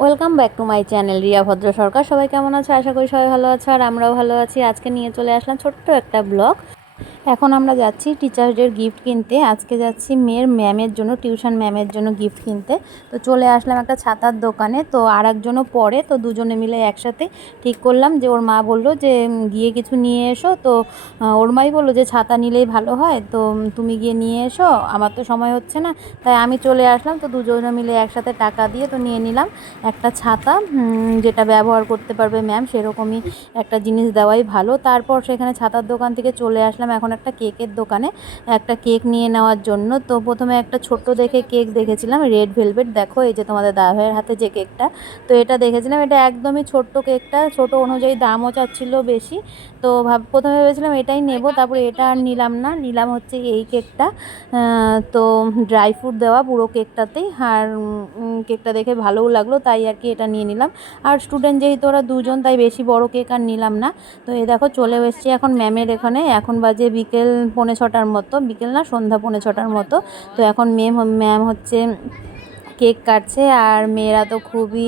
Welcome back to my channel Riya Bhadra Sarkar সবাই কেমন আছে? আশা করি সবাই ভালো আছে, আর আমরাও ভালো আছি। আজকে নিয়ে চলে আসলাম ছোট্ট একটা ব্লগ। এখন আমরা যাচ্ছি টিচার্স ডের গিফট কিনতে। আজকে যাচ্ছি মেয়ের ম্যামের জন্য টিউশন ম্যামের জন্য গিফট কিনতে। তো চলে আসলাম একটা ছাতার দোকানে, তো আর একজনও পড়ে, তো দুজনে মিলে একসাথে ঠিক করলাম যে ওর মা বলল যে গিয়ে কিছু নিয়ে এসো। তো ওর মাই বলল যে, ছাতা নিলেই ভালো হয়। তো তুমি গিয়ে নিয়ে এসো, আমার তো সময় হচ্ছে না। তাই আমি চলে আসলাম, তো দুজনে মিলে একসাথে টাকা দিয়ে তো নিয়ে নিলাম একটা ছাতা যেটা ব্যবহার করতে পারবে ম্যাম সেরকমই একটা জিনিস দেওয়াই ভালো। তারপর সেখানে ছাতার দোকান থেকে চলে আসলাম, এখন একটা কেকের দোকানে একটা কেক নিয়ে নেওয়ার জন্য। তো প্রথমে একটা ছোট্ট দেখে কেক দেখেছিলাম রেড ভেলভেট দেখো এই যে তোমাদের দাভাইয়ের হাতে যে কেকটা। তো এটা দেখেছিলাম, এটা একদমই ছোট্ট কেকটা, ছোট অনুযায়ী দামও চাচ্ছিল বেশি। তো ভাব, প্রথমে ভেবেছিলাম এটাই নেব, তারপরে এটা আর নিলাম না। নিলাম হচ্ছে এই কেকটা। তো ড্রাই ফ্রুট দেওয়া পুরো কেকটাতেই। আর কেকটা দেখে ভালোও লাগল, তাই আর কি এটা নিয়ে নিলাম। আর স্টুডেন্ট যেহেতু ওরা দুজন, তাই বেশি বড় কেক আর নিলাম না। তো এই দেখো চলে এসেছি এখন ম্যামের এখানে। এখন বাজে বিকেল পৌনে ছটার মতো, বিকেল না সন্ধ্যা পৌনে ছটার মতো। তো এখন ম্যাম ম্যাম হচ্ছে কেক কাটছে আর মেয়েরা তো খুবই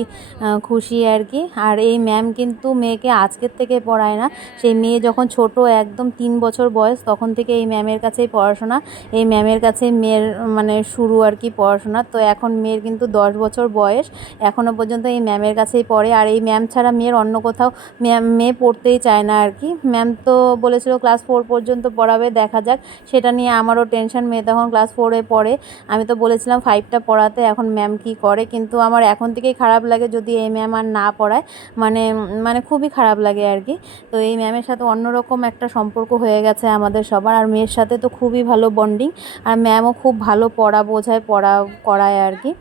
খুশি আর কি। আর এই ম্যাম কিন্তু মেয়েকে আজকের থেকে পড়ায় না। সেই মেয়ে যখন ছোট, একদম তিন বছর বয়স, তখন থেকে এই ম্যামের কাছেই পড়াশোনা। এই ম্যামের কাছে মেয়ের মানে শুরু আর কি পড়াশোনা। তো এখন মেয়ের কিন্তু দশ বছর বয়স। এখনও পর্যন্ত এই ম্যামের কাছেই পড়ে। আর এই ম্যাম ছাড়া মেয়ের অন্য কোথাও ম্যাম, মেয়ে পড়তেই চায় না আর কি। ম্যাম তো বলেছিল ক্লাস ফোর পর্যন্ত পড়াবে, দেখা যাক। সেটা নিয়ে আমারও টেনশন। মেয়ে তখন ক্লাস ফোরে পড়ে। আমি তো বলেছিলাম ফাইভটা পড়াতে। এখন ম্যাম কি করে, কিন্তু আমার এখন থেকেই খারাপ লাগে যদি এই ম্যাম আর না পড়ায়। মানে মানে খুবই খারাপ লাগে আর কি। তো এই ম্যামের সাথে অন্যরকম একটা সম্পর্ক হয়ে গেছে আমাদের সবার। আর মেয়ের সাথে তো খুবই ভালো বন্ডিং আর ম্যামও খুব ভালো পড়া বোঝায়, পড়া করায় আর কি।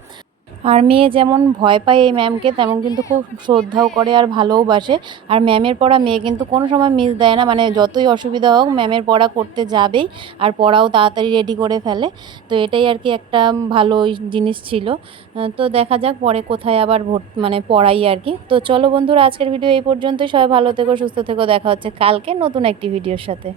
আর মেয়ে যেমন ভয় পায় এই ম্যামকে তেমন কিন্তু খুব শ্রদ্ধাও করে আর ভালোওবাসে আর ম্যামের পড়া মেয়ে কিন্তু কোনো সময় মিস দেয় না মানে যতই অসুবিধা হোক ম্যামের পড়া করতে যাবেই আর পড়াও তাড়াতাড়ি রেডি করে ফেলে। তো এটাই আর কি একটা ভালো জিনিস ছিল। তো দেখা যাক পরে কোথায় আবার ভোট মানে পড়াই আর কি। তো চলো বন্ধুরা, আজকের ভিডিও এই পর্যন্তই। সবাই ভালো থেকো, সুস্থ থেকো। দেখা হচ্ছে কালকে নতুন একটি ভিডিওর সাথে।